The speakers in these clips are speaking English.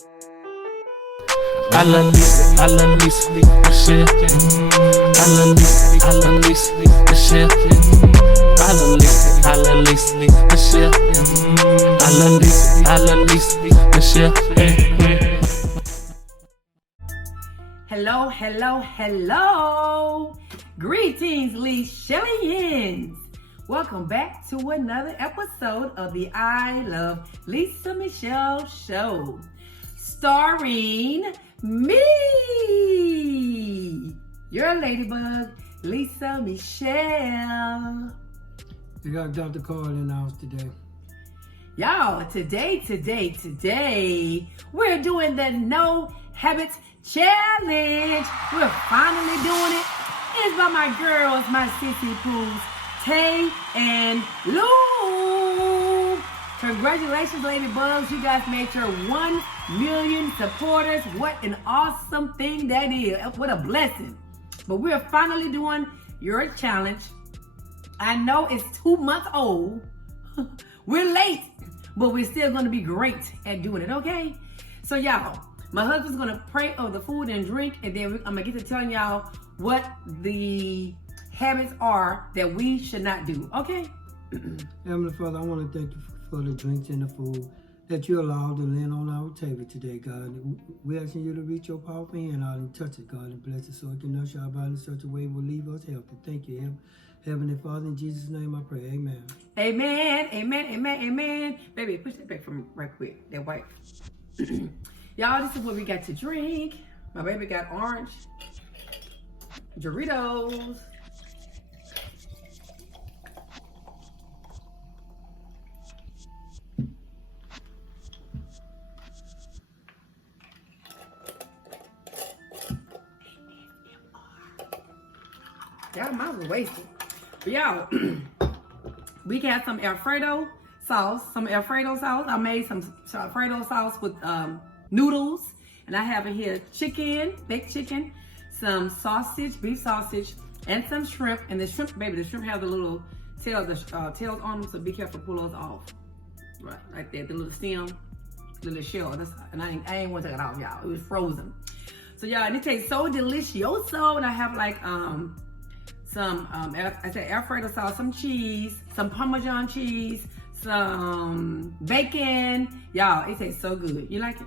I love Lisa, I love Lisa, Michelle. I love Lisa, I love Lisa, Michelle. I love Lisa, I love Lisa, Michelle. I love Lisa, I love Lisa, Michelle. Hello, hello, hello. Greetings, LiChellians. Welcome back to another episode of the I Love Lisa Michelle Show, starring me, your ladybug, Lisa Michelle. We got Dr. Karl in the house today. Y'all, today, we're doing the No Habits Challenge. We're finally doing it. It's by my girls, my sissy poos, Tae and Lou. Congratulations, ladybugs. You guys made your 1 million supporters. What an awesome thing that is. What a blessing. But we're finally doing your challenge. I know it's 2 months old. We're late, but we're still going to be great at doing it, okay? So y'all, my husband's going to pray over the food and drink, and then I'm going to get to telling y'all what the habits are that we should not do, okay? Heavenly Father, I want to thank you for the drinks and the food that you allowed to land on our table today, God. We're asking you to reach your powerful hand out and touch it, God, and bless it so it can nourish our body in such a way it will leave us healthy. Thank you, Heavenly Father, in Jesus' name I pray, amen. Amen, amen, amen, amen. Baby, push that back from right quick, that white. Y'all, this is what we got to drink. My baby got orange Doritos. Y'all might as well waste it. But y'all, we got some Alfredo sauce. I made some Alfredo sauce with noodles. And I have in here chicken, baked chicken, some sausage, beef sausage, and some shrimp. And the shrimp, baby, the shrimp have the little tails on them, so be careful, pull those off. Right there, the little stem, the little shell. And I ain't want to take it off, y'all. It was frozen. So y'all, and it tastes so delicioso. And I have like some I said Alfredo sauce, some cheese, some Parmesan cheese, some bacon. Y'all, it tastes so good. You like it?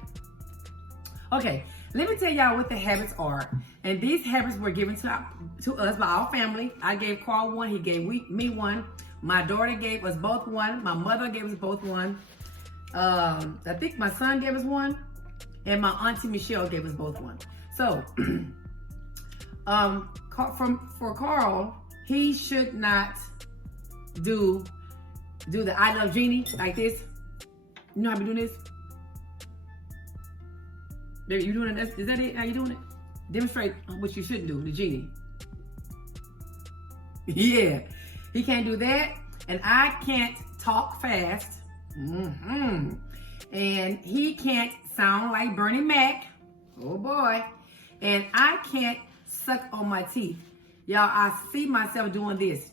Okay, let me tell y'all what the habits are. And these habits were given to us by our family. I gave Carl one, he gave me one. My daughter gave us both one. My mother gave us both one. I think my son gave us one. And my auntie Michelle gave us both one. So, for Carl, he should not do the I Love Genie like this. You know how we doing this? You doing it? Is that it? How you doing it? Demonstrate what you shouldn't do, the genie. Yeah, he can't do that, and I can't talk fast. And he can't sound like Bernie Mac. Oh boy. And I can't suck on my teeth. Y'all, I see myself doing this.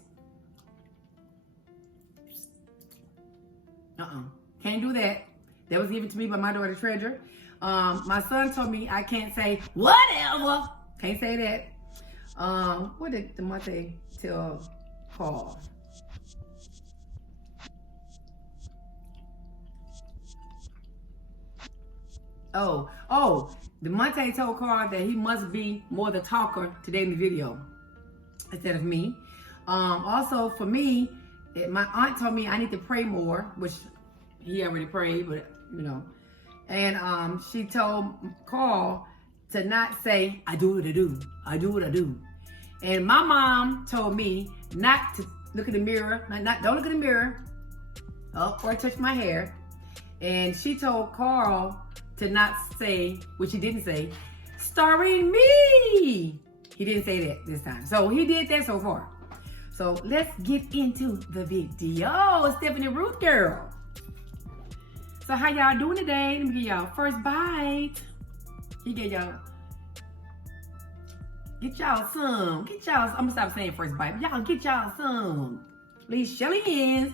Can't do that. That was given to me by my daughter Treasure. My son told me I can't say whatever. Can't say that. What did DeMonte tell Carl? Oh, DeMonte told Carl that he must be more the talker today in the video instead of me. Also for me, my aunt told me I need to pray more, which he already prayed, but you know. And she told Carl to not say, I do what I do. I do what I do. And my mom told me not to look in the mirror, don't look in the mirror, or touch my hair. And she told Carl to not say, which he didn't say, starring me. He didn't say that this time. So he did that so far. So let's get into the video. Stephanie Ruth girl. So how y'all doing today? Let me give y'all first bite. He gave y'all, get y'all some. I'm gonna stop saying first bite, but y'all get y'all some. LiChellians.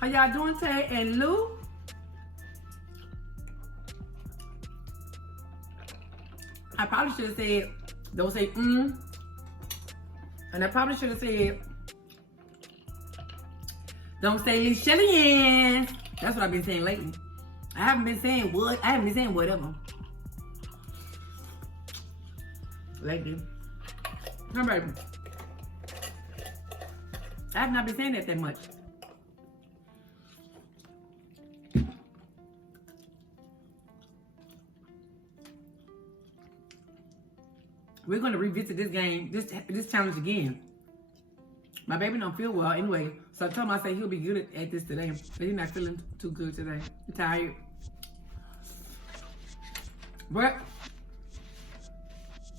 How y'all doing, Tae and Lou? I probably should have said, don't say and I probably should have said, don't say LiChellians. That's what I've been saying lately. I haven't been saying what. I haven't been saying whatever. Lately. Come baby. I have not been saying that much. We're going to revisit this game, this challenge again. My baby don't feel well anyway, so I told him, I said he'll be good at this today, but he's not feeling too good today. He's tired. But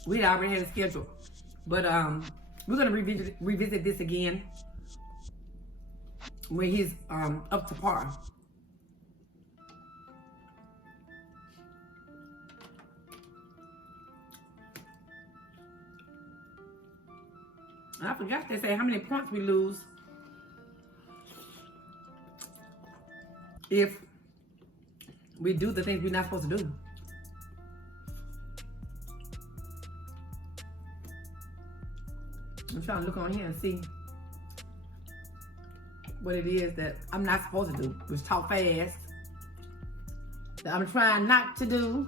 we already had a schedule. But we're going to revisit this again when he's up to par. I forgot to say how many points we lose if we do the things we're not supposed to do. I'm trying to look on here and see what it is that I'm not supposed to do, which talk fast, that I'm trying not to do.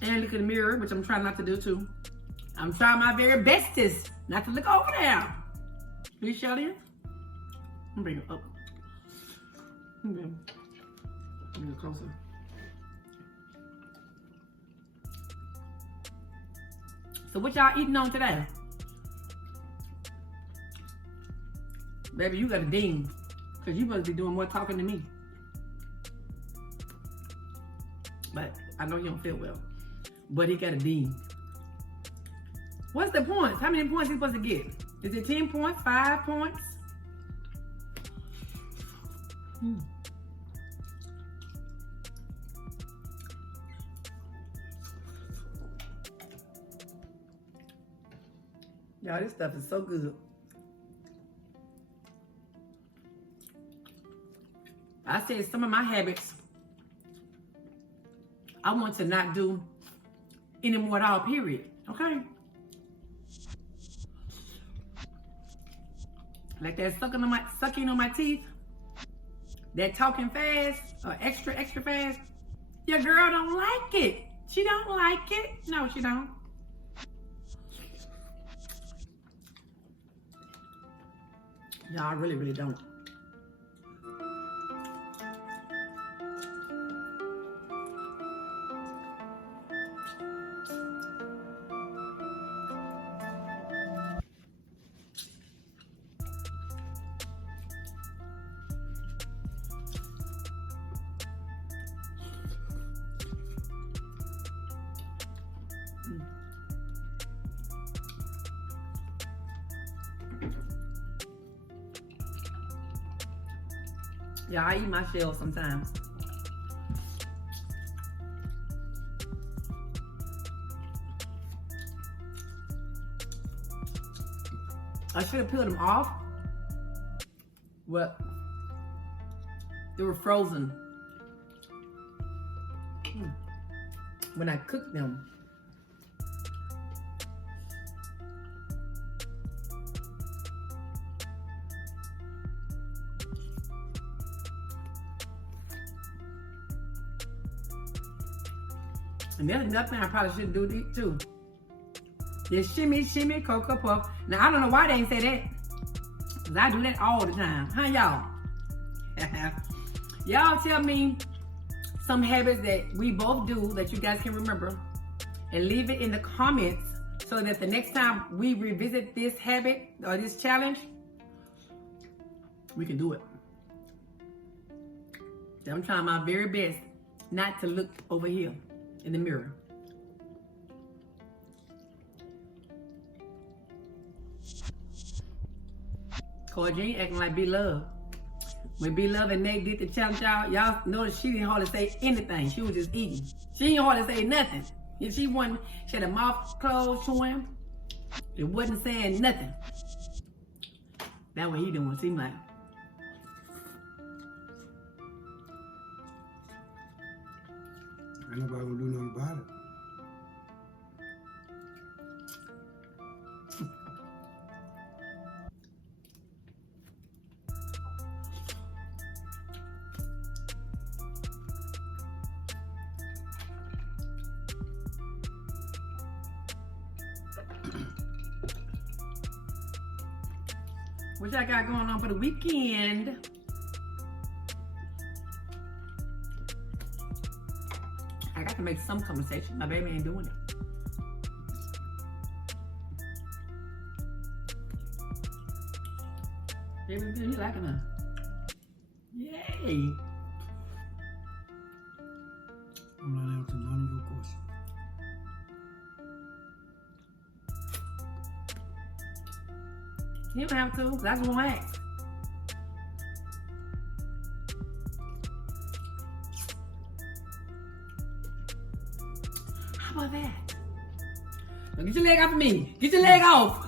And look in the mirror, which I'm trying not to do too. I'm trying my very bestest not to look over there. LiChellians. I'm bring it up. Bring it closer. So what y'all eating on today? Baby, you got a ding. Cause you must be doing more talking than me. But I know you don't feel well. But he got a D. What's the points? How many points he supposed to get? Is it 10 points? 5 points? Y'all, this stuff is so good. I said some of my habits I want to not do anymore at all, period. Okay? Like that sucking on my teeth, that talking fast, or extra fast. Your girl don't like it. She don't like it. No, she don't. Y'all really don't. Yeah, I eat my shell sometimes. I should have peeled them off. But they were frozen when I cooked them. And there's nothing I probably should do too. Just shimmy, Cocoa Puff. Now, I don't know why they ain't say that. Because I do that all the time. Huh, y'all? Y'all tell me some habits that we both do that you guys can remember. And leave it in the comments so that the next time we revisit this habit or this challenge, we can do it. So I'm trying my very best not to look over here in the mirror. Karl Gene acting like Billz. When Billz and Nate did the challenge, y'all noticed she didn't hardly say anything. She was just eating. She didn't hardly say nothing. And she had her mouth closed, chewing. It wasn't saying nothing. That's what he doing, seem like. Ain't nobody gonna do nothing about it. What y'all got going on for the weekend? I got to make some conversation. My baby ain't doing it. Baby, good. You liking her? Yay! I'm not answering none of your questions. You don't have to. I just want to ask. How about that? Now get your leg off of me. Get your leg off.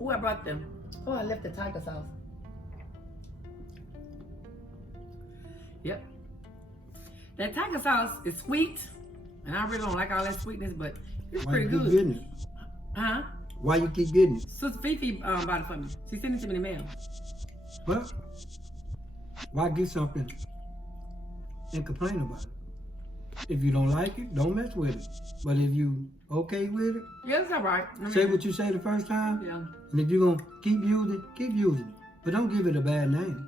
Oh, I brought them. Oh, I left the tiger sauce. Yep. That tiger sauce is sweet, and I really don't like all that sweetness, but it's pretty good. Why you keep getting it? Huh? Why you keep getting it? Sister Fifi bought it for me. She sent it to me in the mail. What? Why get something and complain about it? If you don't like it, don't mess with it. But if you okay with it, Yeah, it's all right. say what you say the first time. Yeah. And if you're gonna keep using it. But don't give it a bad name.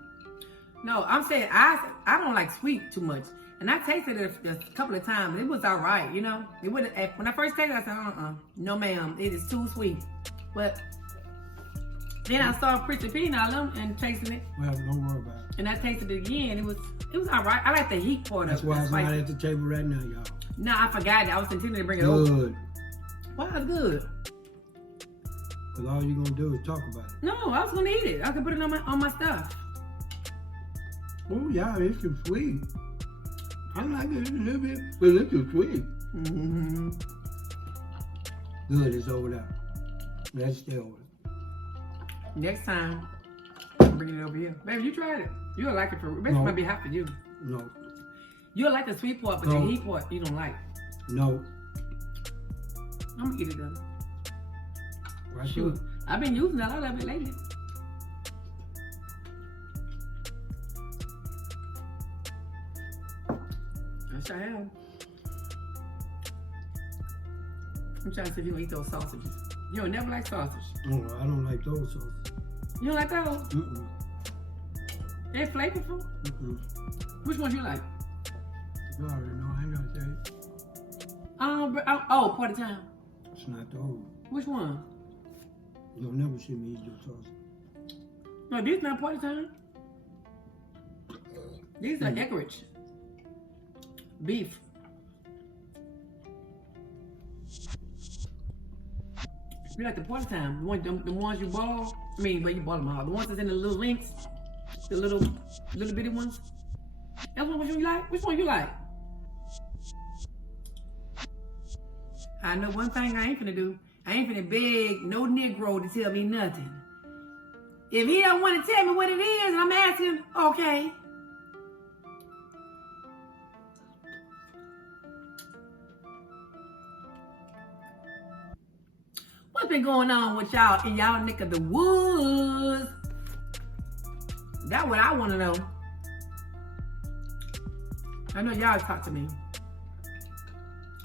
No, I'm saying I don't like sweet too much. And I tasted it a couple of times, and it was all right, you know? It wouldn't, when I first tasted it, I said, no ma'am, it is too sweet. But then I saw Pritchard Peanut and tasting it. Well, don't worry about it. And I tasted it again, it was all right. I like the heat part of it. That's why it's not at the table right now, y'all. No, I forgot it. I was intending to bring it over. Good. Why it's good? Because all you're gonna do is talk about it. No, I was gonna eat it. I could put it on my stuff. Oh, yeah, it's too sweet. I like it a little bit, but it's too sweet. Mm-hmm. Good, it's over there. Let's stay over it. Next time, I'll bring it over here. Baby, you tried it. You'll like it for real. It might be hot for you. No. You'll like the sweet part, but the heat part you don't like. No. I'm gonna eat it though. Why Sure. should? I've been using a lot of it lately. Yes, I have. I'm trying to see if you don't eat those sausages. You don't never like sausage. Oh, I don't like those sauces. You don't like those? Mm-mm. They're flavorful. Mm-mm. Which ones you like? You already know, I ain't gonna tell you. Oh, part of time. It's not those. Which one? You'll never see me eat your sauce. No, these not part of time. These are Eckrich. Beef. You like the part of time. The ones you boil. I mean, where you boil them all. The ones that's in the little links. The little bitty ones. That's one you like? Which one you like? I know one thing I ain't finna do. I ain't finna beg no Negro to tell me nothing. If he don't want to tell me what it is, and I'm asking, okay. What's been going on with y'all in y'all neck of the woods? That's what I want to know. I know y'all talk to me.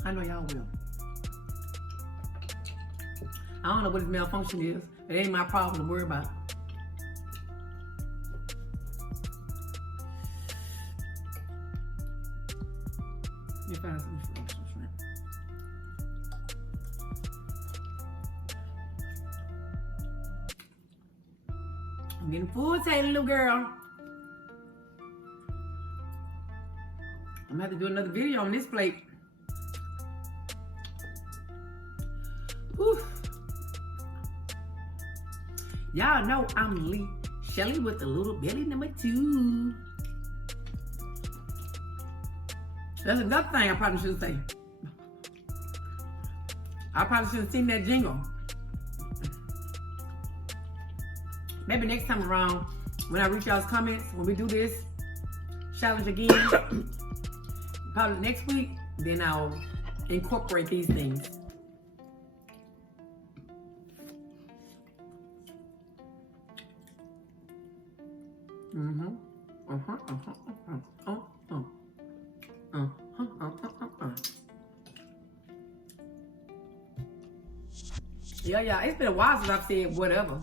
I know y'all will. I don't know what his malfunction is. It ain't my problem to worry about. Let me find some shrimp. I'm getting full, Tae Lou, girl. I'm gonna have to do another video on this plate. Whew. Y'all know I'm LiChellians with the little belly number 2. That's another thing I probably should say. I probably should have seen that jingle. Maybe next time around, when I reach y'all's comments, when we do this challenge again, probably next week, then I'll incorporate these things. Yeah, it's been a while since I've said whatever.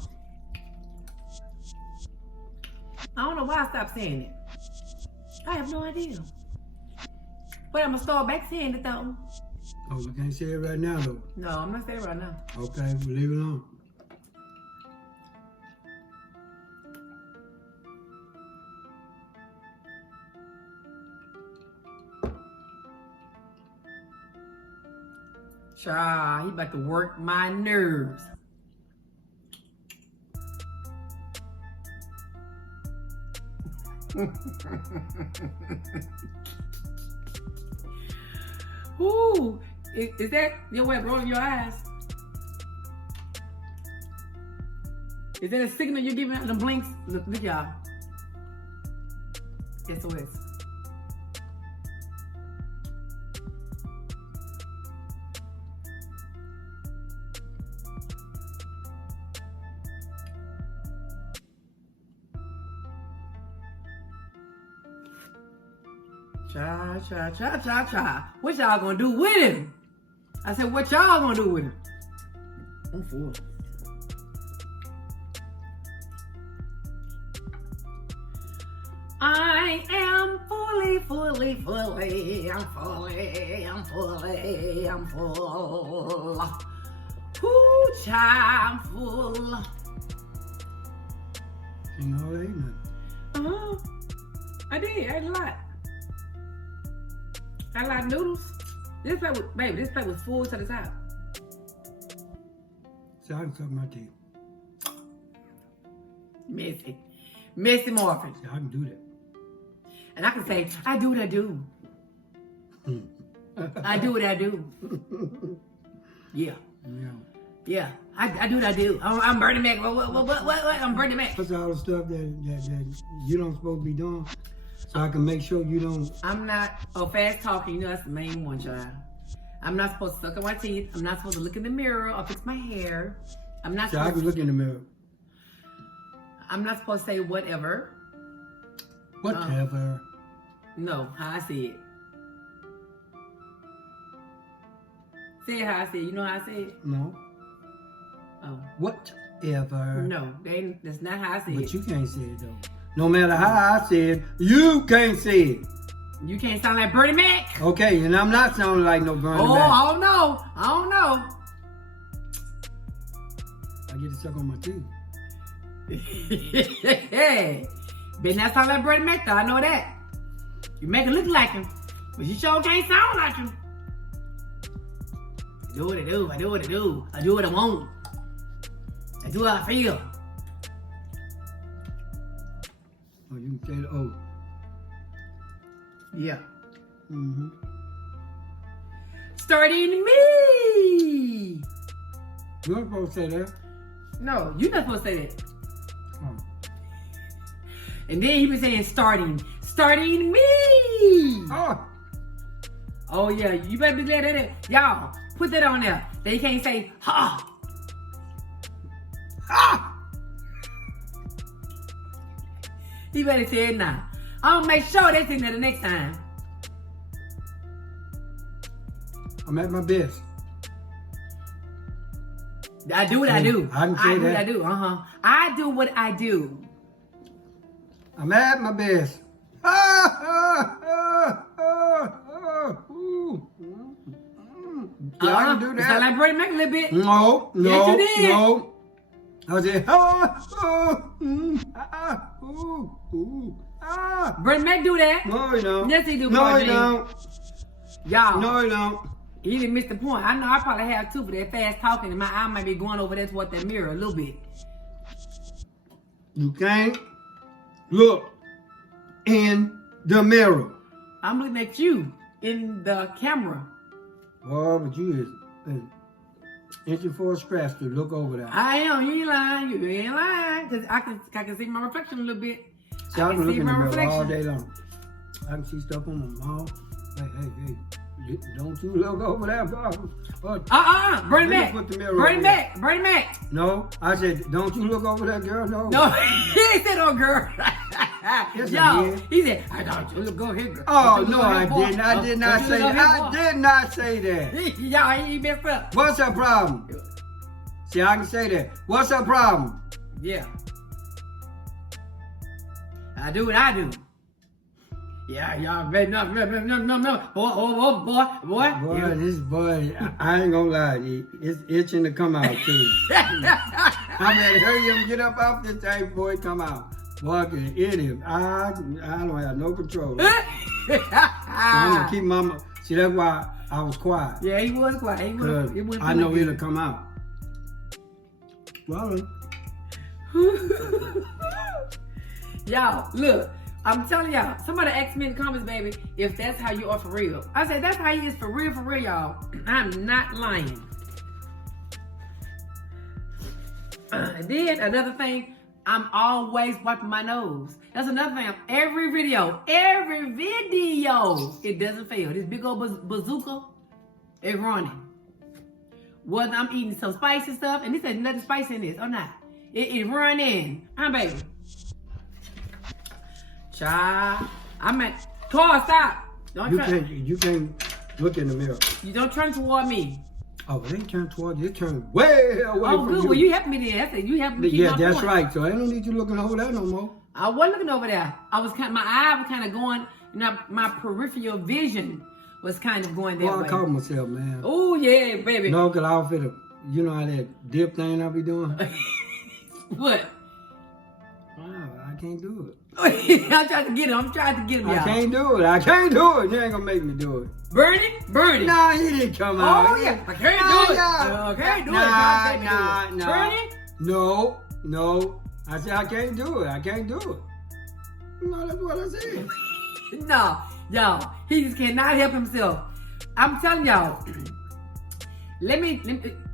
I don't know why I stopped saying it. I have no idea. But I'm gonna start back saying it though. Oh, we can't say it right now though. No, I'm not saying it right now. Okay, we'll leave it alone. Child, he about to work my nerves. Ooh, is that your way of rolling your eyes? Is that a signal you're giving out the blinks? Look y'all. SOS. Cha. What y'all gonna do with him? I said, what y'all gonna do with him? I'm full. I am fully. I'm full. Ooh, child, I'm full. Ain't all that, ain't nothing. I did. I ate a lot. I like noodles. This plate was full to the top. So I can suck my teeth. Messy Morphin. See, I can do that. And I can say, I do what I do. I do what I do. Yeah. I do what I do. I'm Bernie Mac. What? I'm Bernie Mac. That's all the stuff that you don't supposed to be doing. So I can make sure you don't. I'm not fast talking. You know that's the main one, child. I'm not supposed to suck on my teeth. I'm not supposed to look in the mirror or fix my hair. I'm not. So I can look in the mirror. I'm not supposed to say whatever. Whatever. No, how I say it. Say it how I say it. You know how I say it? No. Oh. Whatever. No, that's not how I say it. But you can't say it though. No matter how I say it, you can't say it. You can't sound like Bernie Mac. Okay, and I'm not sounding like no Bernie Mac. I don't know. I get to suck on my teeth. Better not sound like Bernie Mac though, I know that. You make it look like him, but you sure can't sound like him. I do what I do. I do what I want. I do what I feel. Oh, you can say the O. Yeah. Mm-hmm. Starting me. You weren't supposed to say that. No, you're not supposed to say that. Oh. And then he was saying starting me. Oh yeah, you better be glad at it. Y'all, put that on there. They can't say ha. You better say it now. I'll make sure they say that the next time. I'm at my best. I do what I do. I can say that. I do. I do what I do. I'm at my best. Yeah, I can do that. Sound like Bernie Mac a little bit. No. Yes, you did. No. I was Bernie Mac do that. No, he don't. Yes, he do. No, Karl he Gene. don't. Y'all. No, he don't. He didn't miss the point. I know I probably have too, but that fast talking and my eye might be going over there towards that mirror a little bit. You can't look in the mirror. I'm looking at you in the camera. Oh, but you is itching for a scratch to look over there. I am. You ain't lying. You ain't lying. Because I can see my reflection a little bit. See, I can look in the mirror all day long. I can see stuff on my mouth. Hey. Don't you look over there, bro. Bernie Mac. Bernie Mac. No, I said, don't you look over there, girl. No. No, he ain't said, oh, girl. Yes, Yo, he said, I don't you look over here, girl. Oh, no, I didn't. I did not say that. I did not say that. Y'all, he messed up. What's her problem? See, I can say that. What's her problem? Yeah. I do what I do. Yeah, y'all better no. Boy. Boy, Yeah. this boy, I ain't gonna lie, it's itching to come out too. I better hurry him get up off this thing before he come out. Boy, can it him. I don't have no control. So I'm gonna keep mama. See, that's why I was quiet. Yeah, he was quiet. He was I know it'll come out. Well, y'all, look. I'm telling y'all, somebody asked me in the comments, baby, if that's how you are for real. I said, that's how he is for real, y'all. I'm not lying. And then another thing, I'm always wiping my nose. That's another thing. Every video, it doesn't fail. This big old bazooka is running. Whether I'm eating some spicy stuff, and this has nothing spicy in this or not, it running. Baby. Child, I'm at Carl, stop. you can't look in the mirror. You don't turn toward me. Oh, it ain't turn toward you, it turned way away from good. you. Well, you helped me there. That's it. You helped me keep Yeah, my that's point. right. So I don't need you looking over there no more. I wasn't looking over there. I was my eye was kind of going, my peripheral vision was kind of going that Well, way. I caught myself, man. Oh, yeah, baby. No, because I'll fit you know how that dip thing I be doing? What? Wow, I can't do it. I'm trying to get him. I y'all. can't do it. You ain't gonna make me do it. Bernie? Nah, he didn't come out. Oh, yeah. I can't do it. I can't do it. Nah. Bernie? No. I said I can't do it. No, that's what I said. No, y'all, he just cannot help himself. I'm telling y'all. Let me,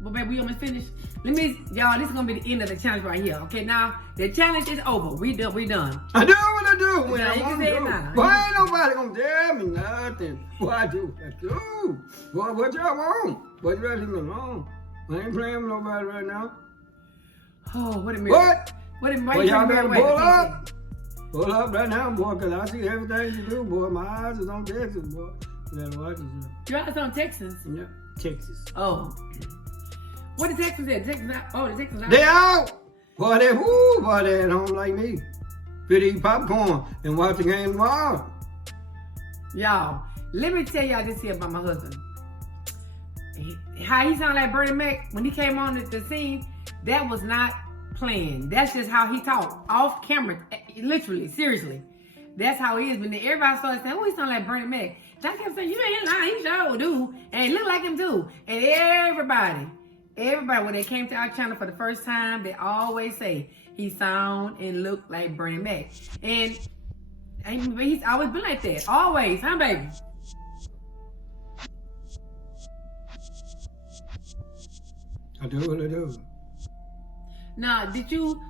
well, baby, we almost finished. Y'all, this is gonna be the end of the challenge right here. Okay, now the challenge is over. We done. I do what I do when Now, I you want can say to it do. now. Boy, ain't nobody gonna tell me nothing. What I do. Boy, what y'all want? Boy, you better leave me alone. I ain't playing with nobody right now. Oh, what a miracle. What? Why Boy, you y'all turn better me away? pull up. Pull up right now, boy, because I see everything you do, boy. My eyes is on Texas, boy. You better watch yourself. Your eyes on Texas? Yep, Texas. Oh. What the Texans at? The Texans out. They out! Boy, they at home like me. Fit eat popcorn and watch the game tomorrow. Y'all, let me tell y'all this here about my husband. How he sounded like Bernie Mac when he came on the scene, that was not planned. That's just how he talked. Off camera. Literally, seriously. That's how he is. But then everybody started saying, oh, he sound like Bernie Mac. And I kept saying, you ain't lying. He sure do. And it looked like him too. And everybody, when they came to our channel for the first time, they always say he sound and look like Bernie Mac. And he's always been like that. Always, huh, baby? I do what I do. Now, did you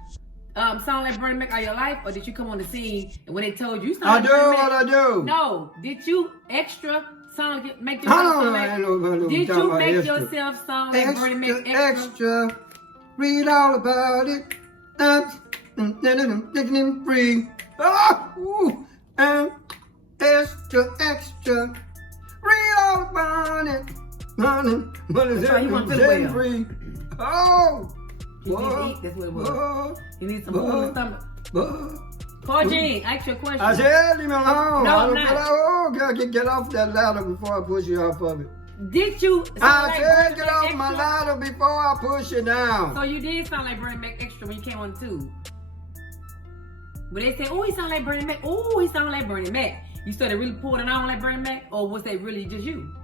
sound like Bernie Mac all your life, or did you come on the scene and when they told you sound I like do Bernie Mac? what I do. No, did you extra sound like make yourself sound like? Did you make yourself sound like Bernie Mac extra? Read all about it. Free. Extra. Read all about it. What is That's why he that? won't feel well. Free. Oh. He needs to eat. That's what it was. He needs some food in his stomach. Karl Gene, ask your question. I said, leave me alone. No, I I'm don't not. feel like, oh, girl, get off that ladder before I push you off of it. Did you sound I like said, Bernie get Mac off extra? my ladder before I push you down. So you did sound like Bernie Mac extra when you came on the tube. But they say, oh, he sound like Bernie Mac. Oh, he sound like Bernie Mac. You started really pouring it on like Bernie Mac, or was that really just you?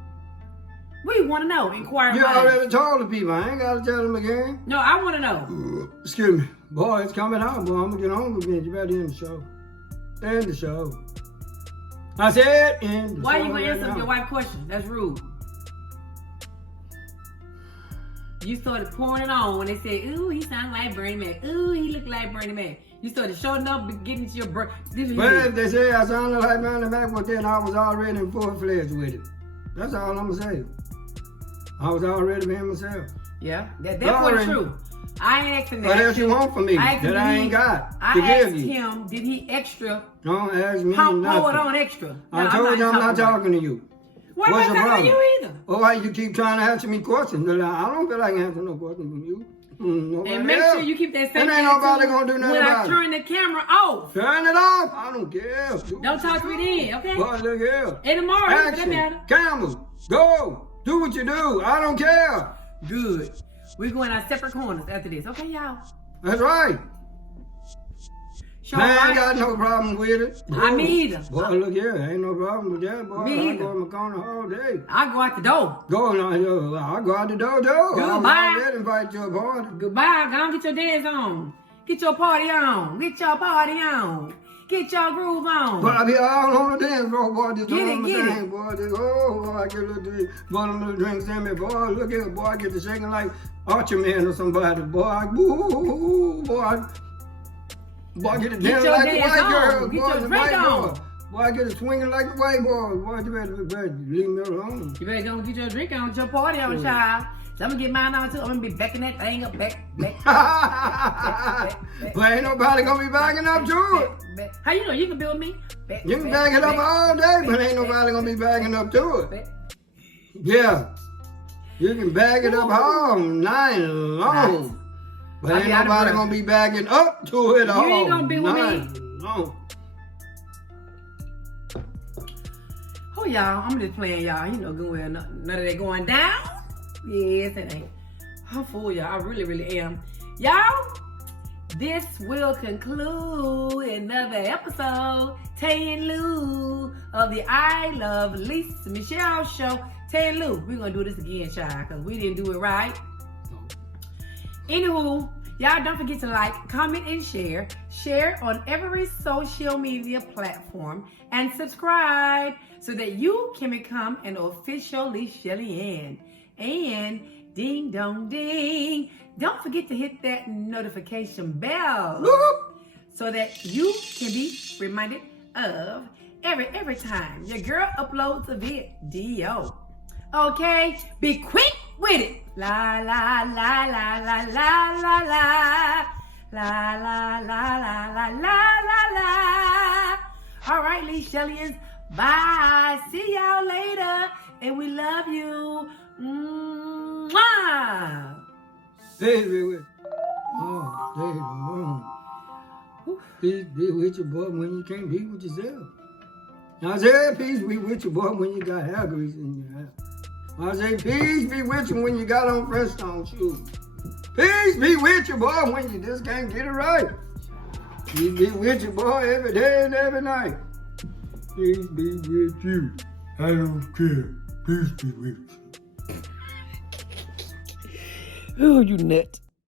We want to know. Inquire. You already told the people. I ain't got to tell them again. No, I want to know. Excuse me. Boy, it's coming out, boy. I'm going to get hungry again. You better end the show. End the show. I said end the show. Why you going to answer your wife's question? That's rude. You started pouring it on when they said, ooh, he sound like Bernie Mac. Ooh, he look like Bernie Mac. You started showing up and getting to your birth. Well, if they say I sounded like Bernie Mac, well, then I was already in full-fledged with it. That's all I'm going to say. I was already being myself. Yeah, that's what's true. I ain't asking that. What else you want from me that I ain't got to give you? I asked him, did he extra? Don't ask me Pour nothing. it on extra. I told you I'm not talking to you. Why am I talking to you either? Oh, why you keep trying to answer me questions? I don't feel like answering no questions from you. And make sure you keep that same attitude. Ain't nobody gonna do nothing when about I turn the camera off. Turn it off. I don't care. Don't talk to me then, okay? Boy, look here. And tomorrow, action, camera, go. Do what you do. I don't care. Good. We're going our separate corners after this. Okay, y'all? That's right. I ain't got no problem with it. I me either. Boy, look here. Ain't no problem with that, boy. Me I go in my corner all day. I go out the door. Go now, I go out the door, too. Goodbye. I already invite you to a party. Goodbye. Go on, get your dance on. Get your party on. Get your party on. Get your groove on. But I be all on the dance floor, boy. Just get on it, get thing, it. boy. Just, boy, I get a little drink. Boy, them little drinks in me, boy. Look here, boy. I get to shaking like Archer Man or somebody, boy. Boy. Boy, I get to dance like a white girl. Get boy, your drink on. Boy, I get to swinging like a white boy. Boy, you better leave me alone. You better go get your drink on, get your party on, child. So I'm gonna get mine on too. I'm gonna be backing that thing up, back. But ain't nobody gonna be backing up to it. How you know you can build me? You can back it up all day, but ain't nobody gonna be backing up to it. Yeah. You can back it up all night long. But ain't nobody gonna be backing up to it all. You ain't gonna be with me. No. Oh, y'all, I'm just playing, y'all. You know good well, none of that going down. Yes, it ain't. I'm full, y'all. I really, really am. Y'all, this will conclude another episode, Tae Lou of the I Love Lisa Michelle show. Tae Lou, we're gonna do this again, child, because we didn't do it right. Anywho, y'all don't forget to like, comment, and share. Share on every social media platform and subscribe so that you can become an official LiChellian. And ding dong ding, don't forget to hit that notification bell so that you can be reminded of every time your girl uploads a video. Okay, be quick with it. La la la la la la la la la la la la la la la. All right, LiChellians, bye. See y'all later, and we love you. Mwah. Baby, with peace be with you, boy, when you can't be with yourself. I said, peace be with you, boy, when you got hair grease in your hair. I say, peace be with you when you got on Flintstone shoes. Peace be with you, boy, when you just can't get it right. Peace be with you, boy, every day and every night. Peace be with you. I don't care. Peace be with you. Oh, you nut.